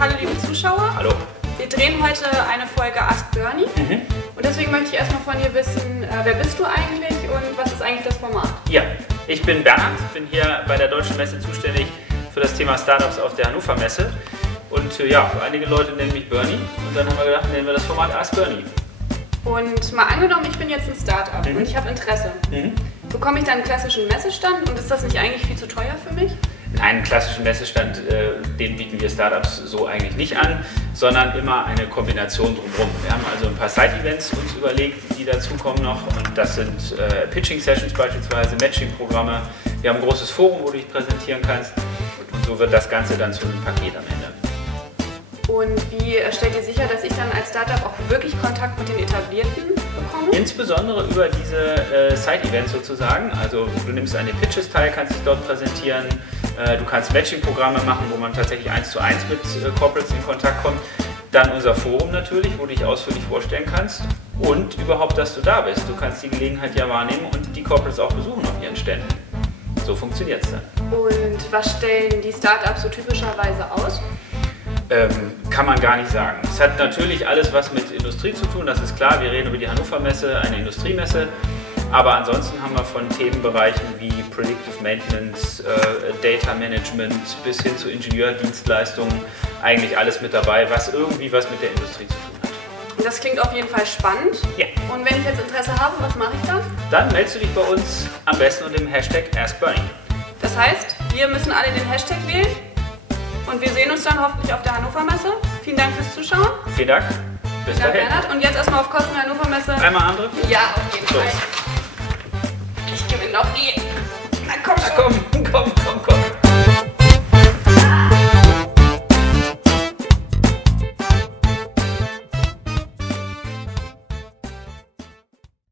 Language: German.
Hallo liebe Zuschauer. Hallo. Wir drehen heute eine Folge Ask Bernie. Und deswegen möchte ich erstmal von dir wissen, wer bist du eigentlich und was ist eigentlich das Format? Ja, ich bin Bernhard, bin hier bei der Deutschen Messe zuständig für das Thema Startups auf der Hannover Messe. Und ja, einige Leute nennen mich Bernie und dann haben wir gedacht, nennen wir das Format Ask Bernie. Und mal angenommen, ich bin jetzt ein Startup und ich habe Interesse. Bekomme ich dann einen klassischen Messestand und ist das nicht eigentlich viel zu teuer für mich? Einen klassischen Messestand, den bieten wir Startups so eigentlich nicht an, sondern immer eine Kombination drumherum. Wir haben also ein paar Side-Events uns überlegt, die dazukommen noch. Und das sind Pitching-Sessions beispielsweise, Matching-Programme. Wir haben ein großes Forum, wo du dich präsentieren kannst. Und so wird das Ganze dann zu einem Paket am Ende. Und wie stellt ihr sicher, dass ich dann als Startup auch wirklich Kontakt mit den Etablierten bekomme? Insbesondere über diese Side-Events sozusagen. Also du nimmst an den Pitches teil, kannst dich dort präsentieren. Du kannst Matching-Programme machen, wo man tatsächlich 1:1 mit Corporates in Kontakt kommt. Dann unser Forum natürlich, wo du dich ausführlich vorstellen kannst. Und überhaupt, dass du da bist. Du kannst die Gelegenheit ja wahrnehmen und die Corporates auch besuchen auf ihren Ständen. So funktioniert es dann. Und was stellen die Startups so typischerweise aus? Kann man gar nicht sagen. Es hat natürlich alles was mit Industrie zu tun, das ist klar. Wir reden über die Hannover Messe, eine Industriemesse. Aber ansonsten haben wir von Themenbereichen wie Predictive Maintenance, Data Management bis hin zu Ingenieurdienstleistungen eigentlich alles mit dabei, was irgendwie was mit der Industrie zu tun hat. Das klingt auf jeden Fall spannend. Ja. Und wenn ich jetzt Interesse habe, was mache ich dann? Dann meldest du dich bei uns am besten unter dem Hashtag AskBernie. Das heißt, wir müssen alle den Hashtag wählen und wir sehen uns dann hoffentlich auf der Hannover Messe. Vielen Dank fürs Zuschauen. Vielen Dank. Bis dahin. Und jetzt erstmal auf Kosten der Hannover Messe. Einmal andere? Ja, auf jeden Fall. Los.